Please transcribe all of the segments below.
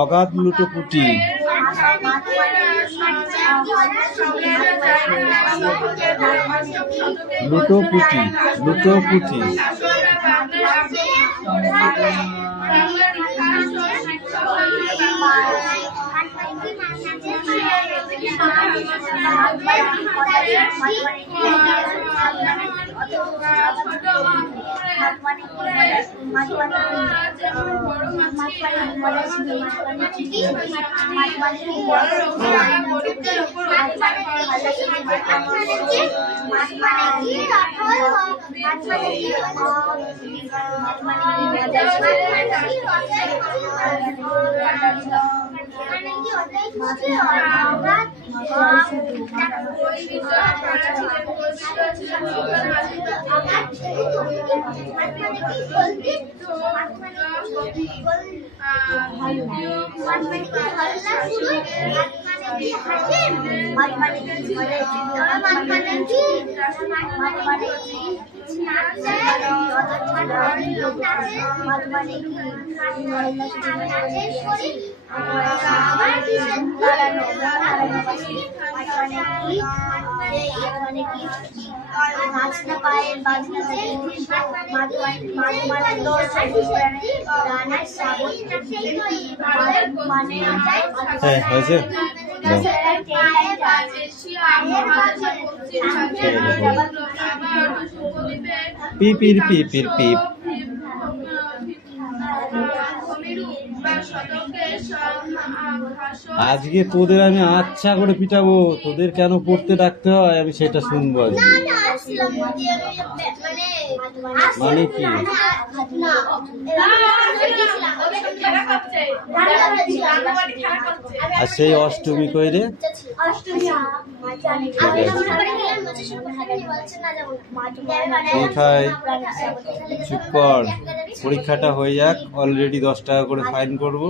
অগাধ লুটোপুটি। লুটোপুটি লুটোপুটি হয়েছে। পিপির পিপির পিপ। আজকে তোদের আমি আচ্ছা করে পিটাবো, তোদের কেন পড়তে ডাকতে হয় আমি সেটা শুনবো আজকে। মানে কি? আর সেই অষ্টমী কইরে চুপ কর, পরীক্ষাটা হয়ে যাক। অলরেডি 10 টাকা করে ফাইন করবো,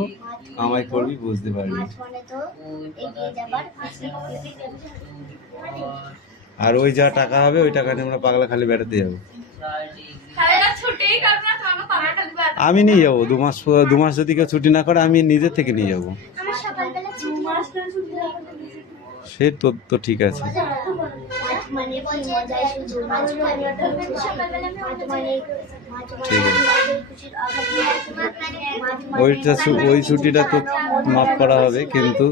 কামাই করবি বুঝতে পারবি। আর ওই যা টাকা হবে ওই টাকা নিয়ে আমরা পাগলা খালি বেড়াতে যাবো। আমি নিয়ে যাবো 2 মাস যদি কেউ ছুটি না করে আমি নিজের থেকে নিয়ে যাবো। সে তো ঠিক আছে। ঠিক আছে, ওই ছুটিটা তো মাফ করা হবে, কিন্তু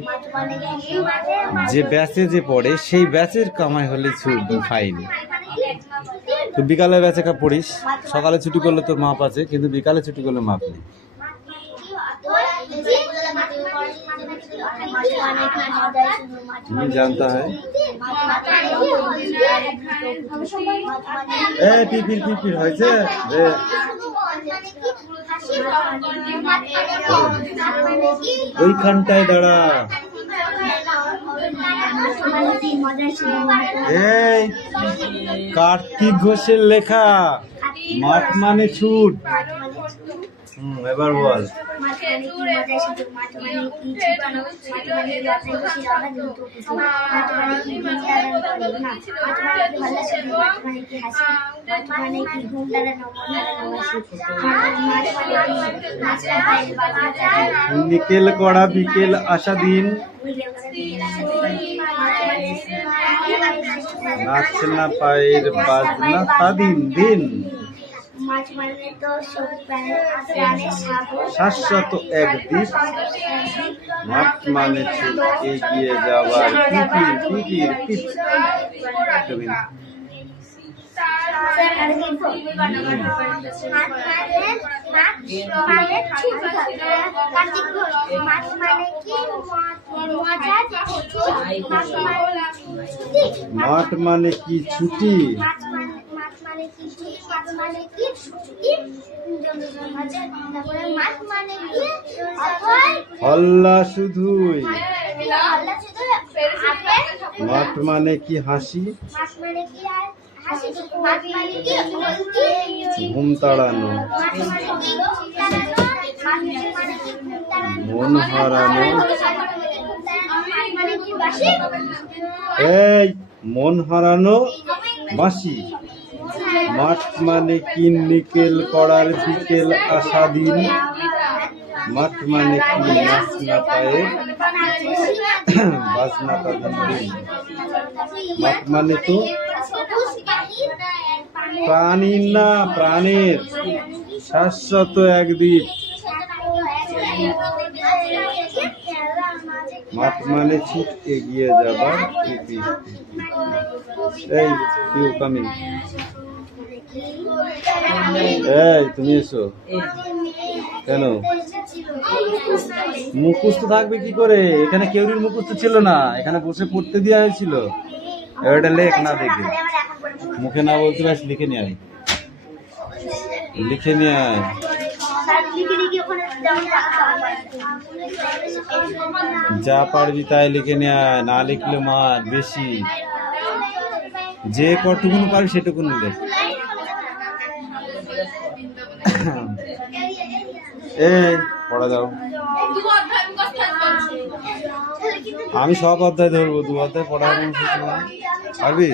যে ব্যাচে যে পড়ে সেই ব্যাচের কামাই হলে ফাইন। তো বিকালে ব্যাচে পড়িস, সকালে ছুটি করলে তোর মাপ আছে, কিন্তু বিকালে ছুটি করলে মাপ নেই। তুমি জানতা হয় পিপির পিপির হয়েছে। ওইখানটায় দাঁড়া। এই কার্তিক ঘোষের লেখা মাঠ মানে ছুট। এবার বল। নিকেল কড়া বিকেল আসা দিন, নাচছে না পায়ের বাজনা স্বাধীন দিন। শাশ্বত এক দ্বীপ, মাঠ মানে এগিয়ে যাওয়ার পিপির পিপির পিপ। মাঠ মানে কি ছুটি, হল্লা শুধুই। মাঠ মানে কি হাসি, ঘুম তাড়ানো, মন হারানো, এই মন হারানো বাঁশি, মাঠ মানে কিন নিকেল করার বিকেল আসা দিন, মাঠ মানে কি নাচ না পায়ে বাজনা তাদের দিন, মাঠ মানে তো প্রাণীর না প্রাণের শাশ্বত একদিন, মাঠ মানে ছুট এগিয়ে যাবার কৃতি। এই ইউ কামিং, এই তুমি এসো কেন? মুখস্থ থাকবে কি করে? এখানে কেউরির মুখস্থ ছিল না, এখানে বসে পড়তে দেওয়া হয়েছিল। এটা লেখ না দেখে, মুখে না বলতে পারিস লিখে নিয়ে আয়, লিখে নিয়ে আয়। যা পারবি তাই লিখে নিয়ে আয়, না লিখলে মার বেশি। যে কতটুকুন পারবি সেটুকুন লেখ। এই পড়া দাও, আমি সব অধ্যায় ধরবো, 2 অধ্যায় পড়া পারবি?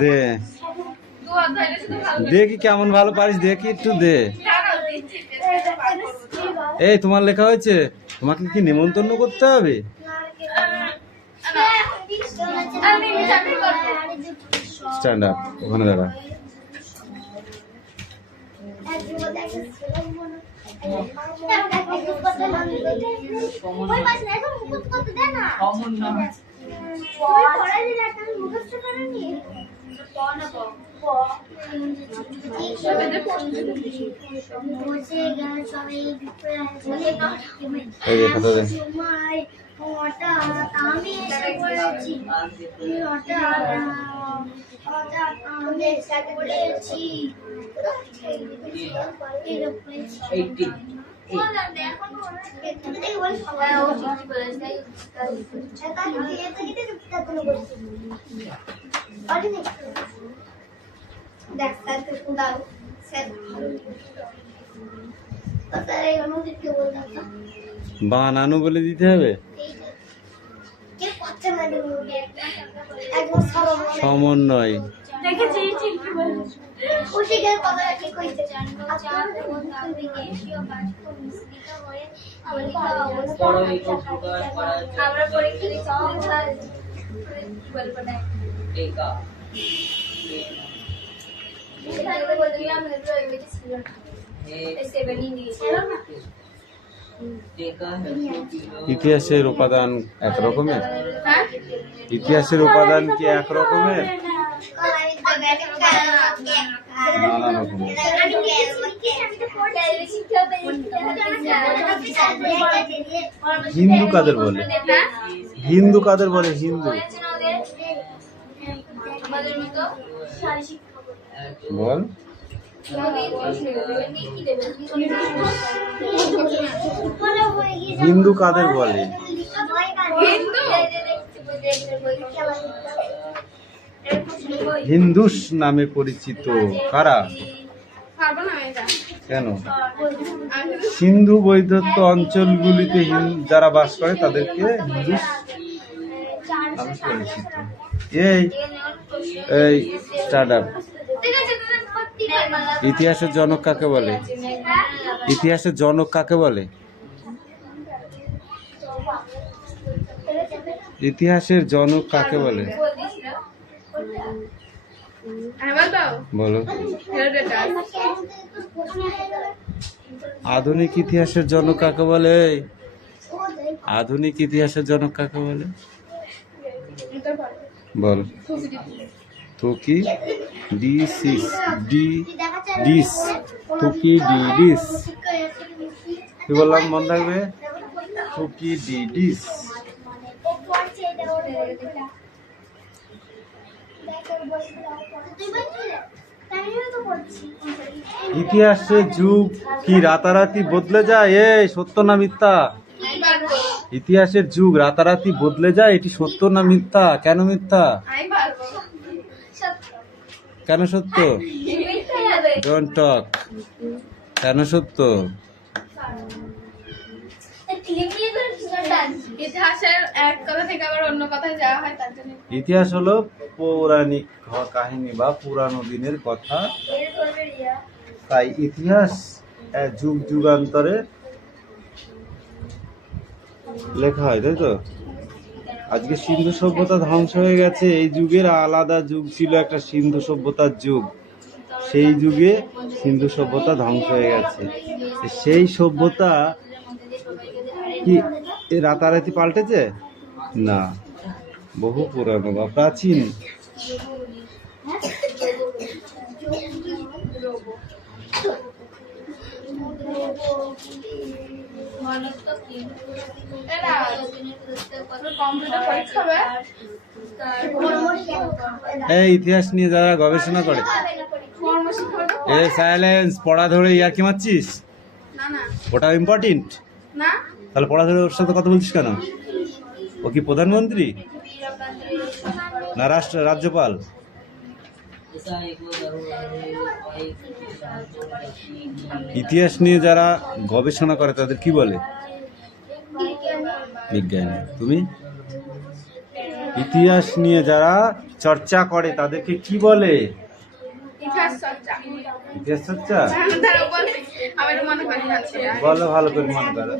দে দেখি কেমন ভালো পারিস, দেখি একটু দে। এই তোমার লেখা হয়েছে, তোমাকে কি নিমন্ত্রণ করতে হবে? স্ট্যান্ড আপ, ওখানে দাঁড়া। বানানো বলে দিতে হবে, সমন্বয়। ইতিহাসের উপাদান এক রকমের, ইতিহাসের উপাদান কি এক রকমের? নানা রকমের। হিন্দু কাদের বলে? হিন্দু কাদের বলে? হিন্দু বল। হিন্দু কাদের বলে? হিন্দুস নামে পরিচিত কারা? কেন? সিন্ধু বৈদত্ত অঞ্চলগুলিতে যারা বাস করে তাদেরকে হিন্দুস নামে পরিচিত। এই এই স্টার্ট আপ। ইতিহাসের জনক কাকে বলে? ইতিহাসের জনক কাকে বলে? ইতিহাসের জনক কাকে বলে? বলো। আধুনিক ইতিহাসের জনক কাকে বলে? আধুনিক ইতিহাসের জনক কাকে বলে? বল। তুকিডিডিস, তুকিডিডিস। কি বললাম মনে থাকবে? তুকিডিডিস। ইতিহাসের যুগ কি রাতারাতি বদলে যায়? এই সত্য না মিথ্যা? ইতিহাসের যুগ রাতারাতি বদলে যায়, এটি সত্য না মিথ্যা? কেন মিথ্যা? কেন সত্য? Don't talk. কেন সত্য? ইতিহাসের এক কথা থেকে আবার অন্য কথায় যাওয়া হয় তার জন্য। ইতিহাস হলো পৌরাণিক কাহিনী বা পুরানো দিনের কথা, তাই ইতিহাস যুগ যুগান্তরে লেখা হয়, তাই তো। আজকে সিন্ধু সভ্যতা ধ্বংস হয়ে গেছে, এই যুগের আলাদা যুগ ছিল, একটা সিন্ধু সভ্যতার যুগ। সেই যুগে সিন্ধু সভ্যতা ধ্বংস হয়ে গেছে। সেই সভ্যতা কি রাতারাতি পাল্টেছে? না, বহু পুরানো বা প্রাচীন। এই ইতিহাস নিয়ে যারা গবেষণা করে, এ সাইলেন্স, পড়া ধরে ইয়ার কি মারছিস? ওটা ইম্পর্টেন্ট না, তাহলে পড়া ধরে ওর সাথে কথা বলছিস কেন? ও কি প্রধানমন্ত্রী না রাজ্যপাল? ইতিহাস নিয়ে যারা গবেষণা করে তাদের কি বলে? বিজ্ঞানী। তুমি? ইতিহাস নিয়ে যারা চর্চা করে তাদেরকে কি বলে? ইতিহাস চর্চা। ইতিহাস চর্চা আমি বলো, ভালো করে মনে করো।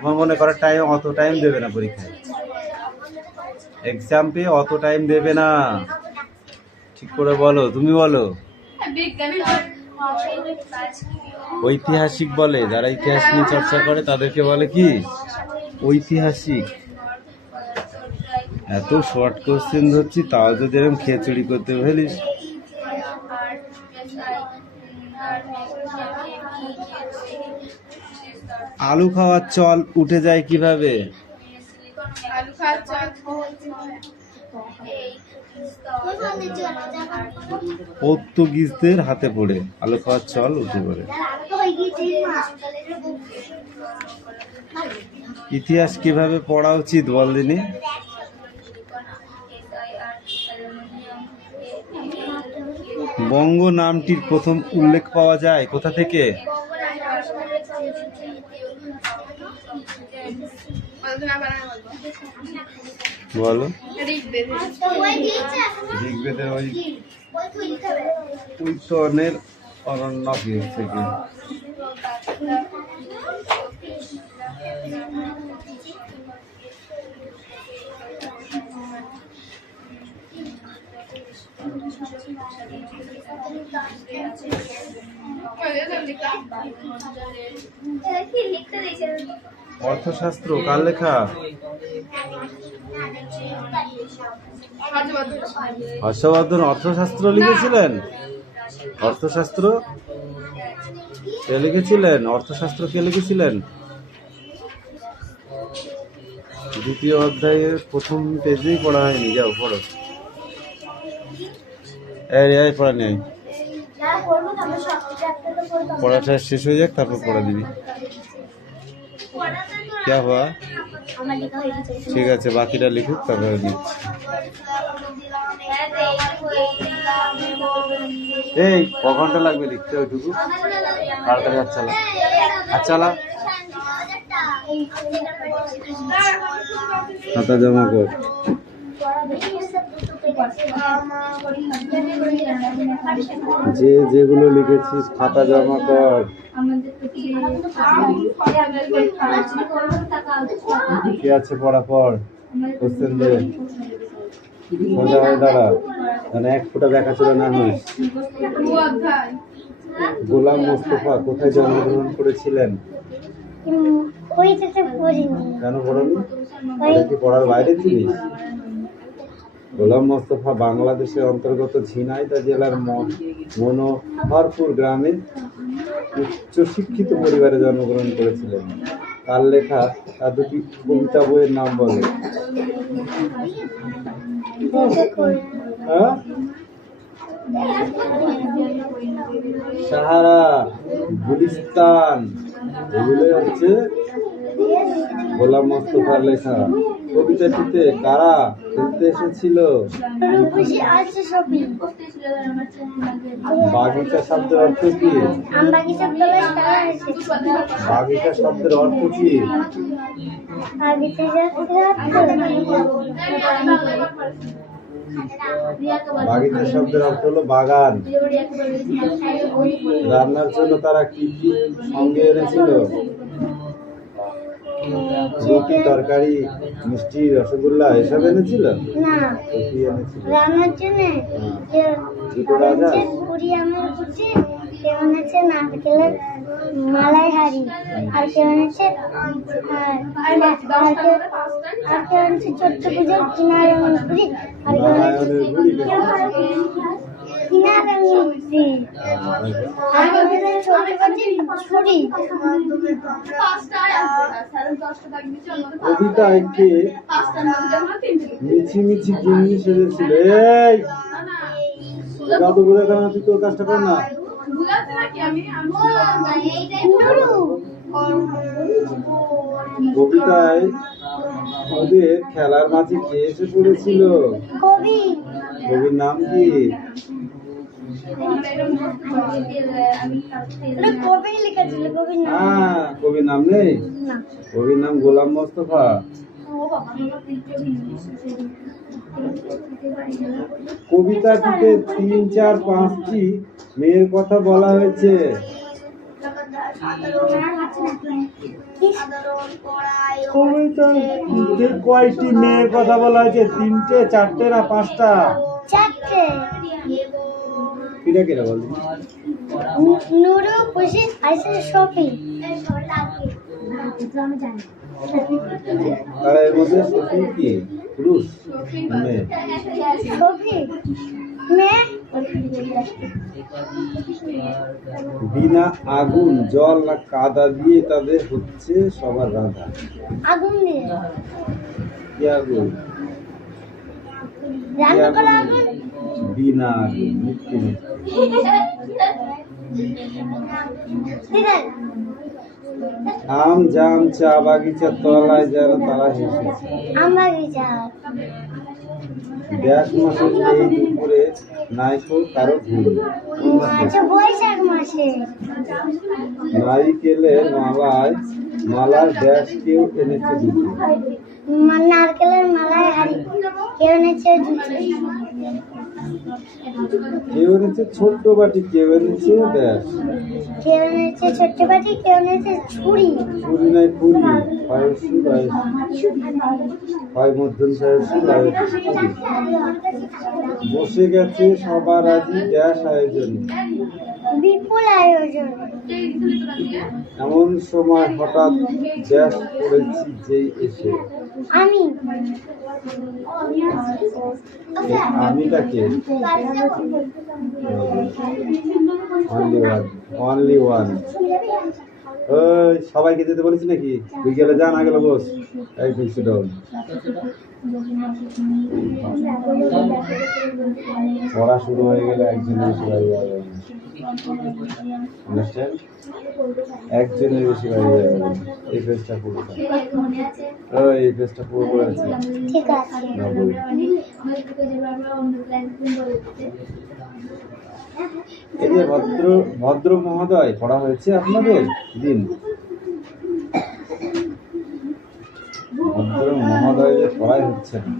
আমার মনে করার টাইম, অত টাইম দেবে না পরীক্ষায়, এক্সাম পেয়ে অত টাইম দেবে না। ঠিক করে বলো, তুমি বলো। বিজ্ঞানী ঐতিহাসিক বলে, যারা ইতিহাস নিয়ে চর্চা করে তাদেরকে বলে কি? ঐতিহাসিক। এত শর্ট কোশ্চেন ধরছি, তাও যদি এরকম খেচুড়ি করতে ফেলিস। আলু খাওয়ার চল উঠে যায় কিভাবে? আলু খাওয়ার চল পর্তুগিজদের হাতে পড়ে আলু খাওয়ার চল উঠে পড়ে। ইতিহাস কিভাবে পড়া উচিত বল দিনি? বঙ্গ নামটির প্রথম উল্লেখ পাওয়া যায় কোথা থেকে? বলো। ঋগ্বেদের ওই কৈতনের অরণ্যক থেকে। অর্থশাস্ত্র কার লেখা? হর্ষবর্ধন অর্থশাস্ত্র লিখেছিলেন। অর্থশাস্ত্র কে লিখেছিলেন? অর্থশাস্ত্র কে লিখেছিলেন? দ্বিতীয় অধ্যায়ের প্রথম পেজেই পড়া হয়নি, যাও পড়ো। এই পড়া নেই, পড়াটা শেষ হয়ে যাক তারপর পড়া দিবি। क्या हुआ? ঠিক আছে, বাকিটা লিখুক তারপরে দিচ্ছি। এই ক ঘন্টা লাগবে লিখতে ওইটুকু? তাড়াতাড়ি চালা খাতা জমা কর। যে যেগুলো লিখেছিস খাতা জমা কর। কি আছে পড়া পড়, কোশ্চেন দে, সোজা হয়ে দাঁড়া, মানে এক ফোঁটা দেখাশোনা না হয়। গোলাম মোস্তফা কোথায় জন্মগ্রহণ করেছিলেন? কেন পড়ালি? কি পড়ার বাইরে ছিলিস? গোলাম মোস্তফা বাংলাদেশের অন্তর্গত ঝিনাইদহ জেলার মনোহরপুর গ্রামে উচ্চশিক্ষিত পরিবারে জন্মগ্রহণ করেছিলেন। তার লেখা তার দুটি কবিতা বইয়ের নাম বলে। সাহারা, গুলিস্তান, এগুলো হচ্ছে গোলাম মোস্তফার লেখা। কবিতাটিতে কারা খেলতে এসেছিল? বাগিচা শব্দের অর্থ কি? বাগিচা শব্দের অর্থ কি? বাগিচা শব্দের অর্থ হলো বাগান। রান্নার জন্য তারা কি কি সঙ্গে এনেছিল? রুটি, তরকারি, মিষ্টি, রসগোল্লা এসব এনেছিল? না, তো কি এনেছিল? রান্নার জন্য দুটো রাজা কেউ এনেছে নারকেলের মালাই হাড়ি, আর কেউ এনেছে ছোট্ট পুজোর কিনা রঙের পুরি, আর কেউ এনেছে কিনা রঙের পুরি, আর কেউ এনেছে ছোট ছুরি। কবিতা একটি মিছিমিছি গিন্নি সেজেছিল। এই যত বুঝে কেন তুই তোর কাজটা কর না। কবিতায় ওদের খেলার মাঝে কে এসে পড়েছিল? কবির নাম কি? হ্যাঁ, কবির নাম নেই? কবির নাম গোলাম মোস্তফা। কবিতাটিতে 3, 4, 5টি মেয়ের কথা বলা হয়েছে। কবিতাটিতে কয়টি মেয়ের কথা বলা হয়েছে? 3টে, 4টে না 5টা? 4টে। কিরা কিরা বলছি? নুরু, খুশি, আয়শা, শফি। তারা এর মধ্যে শফি কি পুরুষ? মেয়ে। শফি মেয়ে। বিনা আগুন, জল না কাদা দিয়ে তাদের হচ্ছে সবার রাধা? আগুন দিয়ে। কি আগুন? রান্না করা আগুন। বিনা আগুন, মুক্তি নেই। আম, জাম, চা বাগিচার তলায় যেন তারা হেসেছে। আম বাগিচা। ব্যাস মাসের এই দুপুরে নাইকো কারো ঘুম। আচ্ছা, বৈশাখ মাসে। নারিকেলের মালার ব্যাস কেউ এনেছে দুটো। নারকেলের মালাই হাড়ি, কেউ এনেছে দুটো। কেউ এনেছে ছোট্ট বাটি, কেউ এনেছে ব্যাস। কেউ এনেছে ছোট্ট বাটি, কেউ এনেছে ছুরি। ছুরি নাই পুরি, হয় মধ্যম বসে গেছে সবার আজি ব্যাস আয়োজন, বিপুল আয়োজন। এমন সময় হঠাৎ ব্যাস পড়েছি যেই এসে। আমিটাকে অনলি ওয়ান। ওই সবাইকে যেতে বলেছি নাকি? বিকেলে যা, না গেলে বস। এই ফিক্স ডাউন। পড়া শুরু হয়ে গেলে একজনের বেশি বাড়ি যাবে। আন্ডারস্ট্যান্ড? একজনের বেশি বাড়ি যাবে। এই পেজটা পুরো, এই পেজটা পুরো করে আছে। ঠিক আছে। এই যে ভদ্র মহোদয় পড়া হয়েছে আপনাদের দিন। ভদ্র মহোদয় যে পড়াই হচ্ছে না।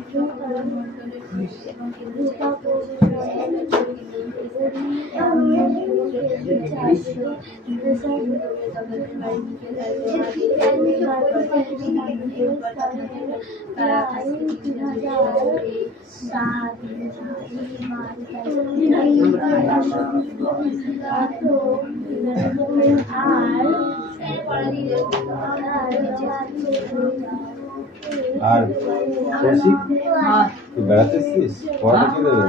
আর কৌশিক, তুই বেড়াতে এসছিস? পড়াটা কি দেবে?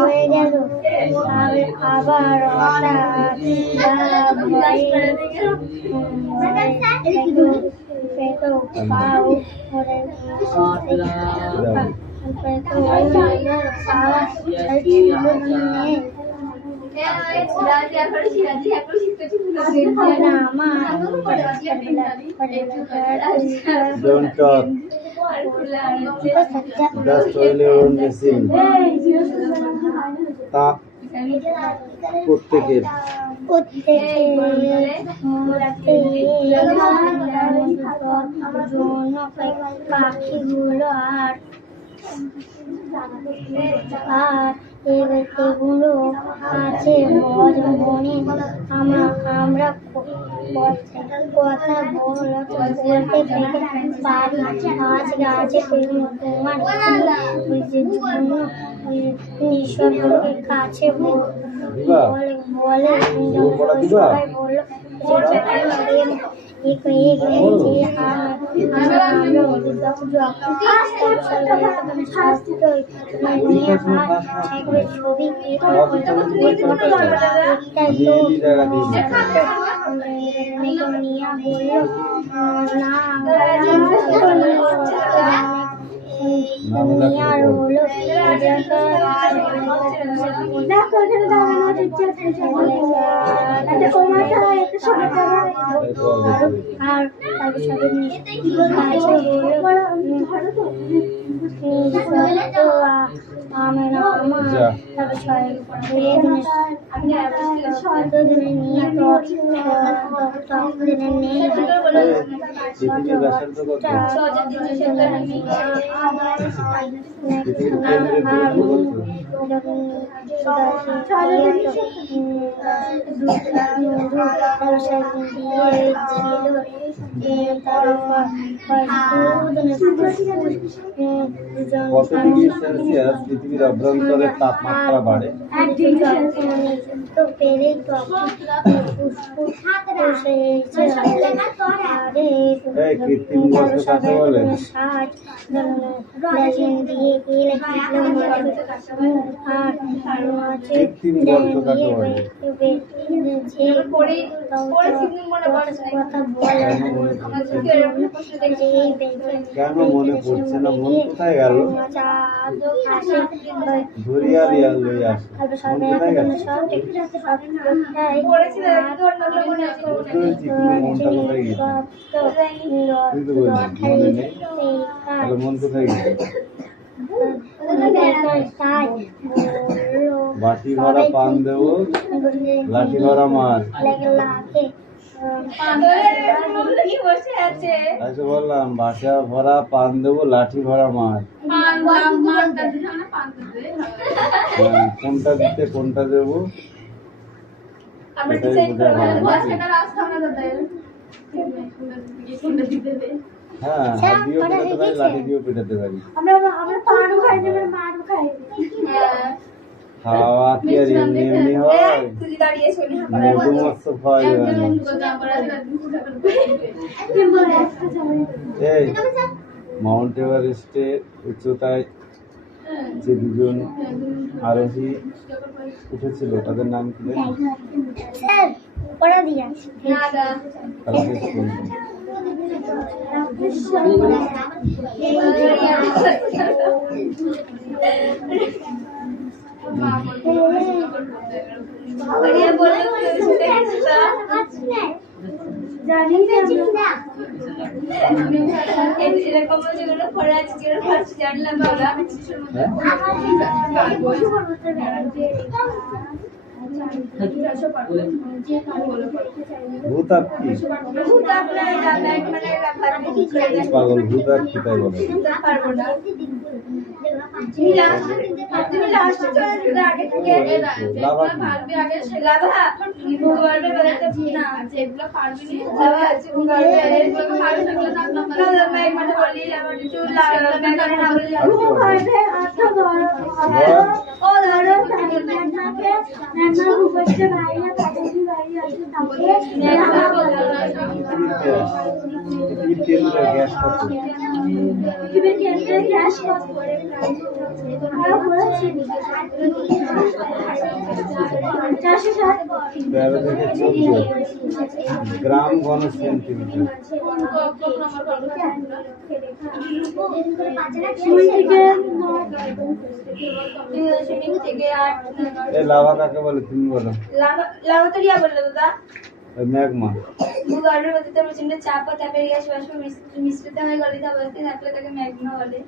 হয়ে গেল আবার Don't talk. That's only on machine. তাপ প্রত্যেকের পাখিগুলো আর এগুলো আছে মনে আমরা কথা বলতে পারি। আজ গাছে তোমার নিঃসর্গের কাছে বলে সবাই বললো ছবি নিয়া বললো না আর হলো আর কত ডিগ্রি সেলসিয়াস পৃথিবীর অভ্যন্তরের তাপমাত্রা বাড়ে? কৃত্রিম গর্ত কাকে বলে? কৃত্রিম গর্ত কাকে বলে? কেন মনে পড়ছে না? মন কোথায় গেল? ধরিয়া লইয়া আসে মন কোথায় গেল? মনটা কোথায় গেছে? তুই তো বললি মনে নেই, তাহলে মন কোথায় গেছে? বাটি ভরা পান দেবো, লাঠি ভরা মার। আচ্ছা বললাম বাসা ভরা পান দেবো, লাঠি ভরা মার। কোনটা দিতে কোনটা দেবো এটাই বোঝা যায়। হ্যাঁ, হাত দিয়েও পেটাতে পারি, লাঠি দিয়েও পেটাতে পারি। খাওয়া কি আর এমনি এমনি হয়? মধুমস্ত খাওয়া যাবে না। এই মাউন্ট এভারেস্টের উচ্চতায় যে দুজন আরোহী উঠেছিল তাদের নাম কি জানেন? ভূতাপ কি? পাগল ভূতাপ কি তাই বলে? গ্যাস কত? তেরো থেকে 14 গ্রাম ঘন সেন্টিমিটার। এই লাভা কাকে বলে তুমি বলো? লাভাতরিয়া বললো দাদা। ওই ম্যাগমা। ভূগর্ভের গতিতে প্রচন্ড চাপ ও চাপের গ্যাস বাষ্প মিশ্রিত হয়ে গলিত অবস্থায় থাকলে তাকে ম্যাগমা বলে।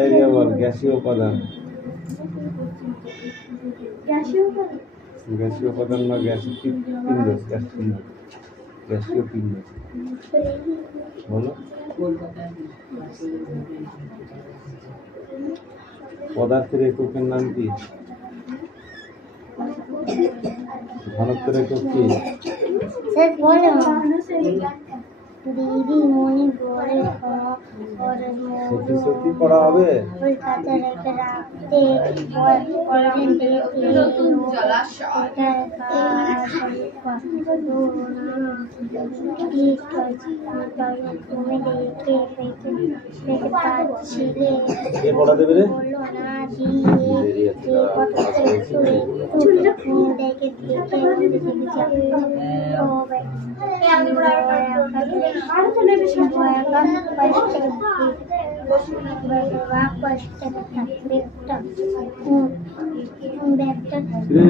এই যে বল গ্যাসীয় উপাদান। গ্যাসীয় উপাদান বা গ্যাসীয় পিণ্ড, গ্যাসীয় পিণ্ড বলো। পদার্থের এককের নাম কি? ঘনত্বের একক কি? দিদি মনি বলে সত্যি সত্যি পড়া হবে? কলকাতা রেখে রাখতে নতুন জলাশয় কে পড়া দেবে রে?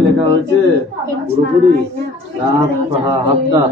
লেখা হয়েছে পুরোপুরি হাফটা।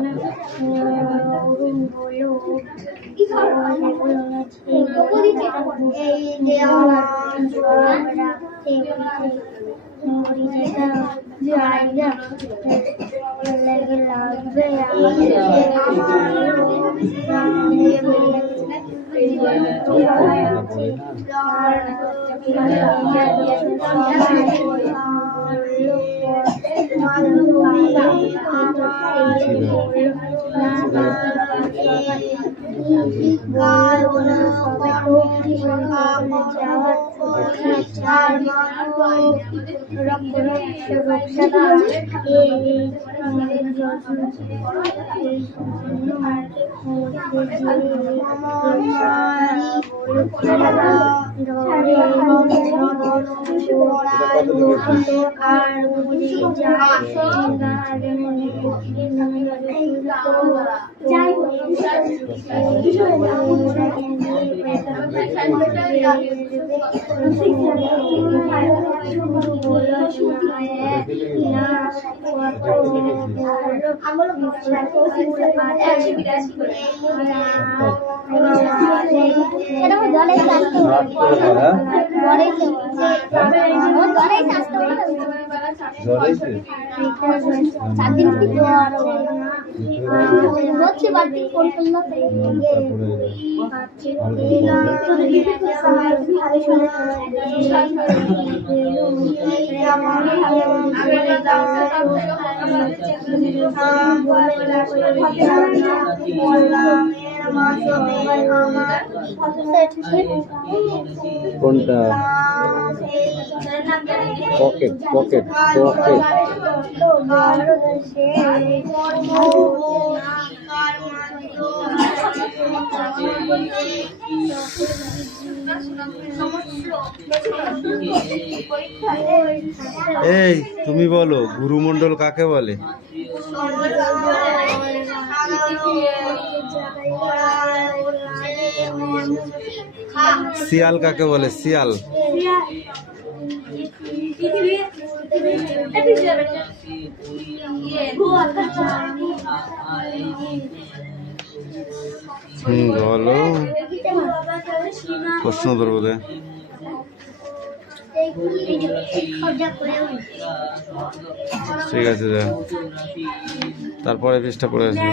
কোনটা? Pocket pocket pocket. এই তুমি বলো গুরুমণ্ডল কাকে বলে? শিয়াল কাকে বলে? শিয়াল। বলো প্রশ্ন ধরবো দে। ঠিক আছে যা, তারপরে পৃষ্ঠা পড়ে আসবে।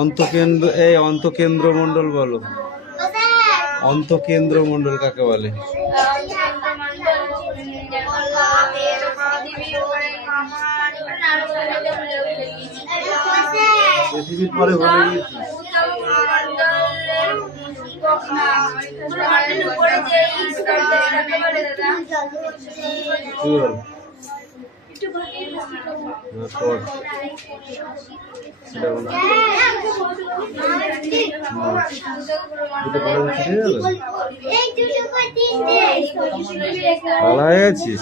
অন্তকেন্দ্র, এই অন্তকেন্দ্র মণ্ডল বলো। অন্তকেন্দ্র মণ্ডল কাকে বলে? পৃথিবীর পরে বলে দিয়েছি। কি বল? না, পর। সেটা বল। দুটো পরে উঠে যাবে? ভালো হয়ে গেছিস?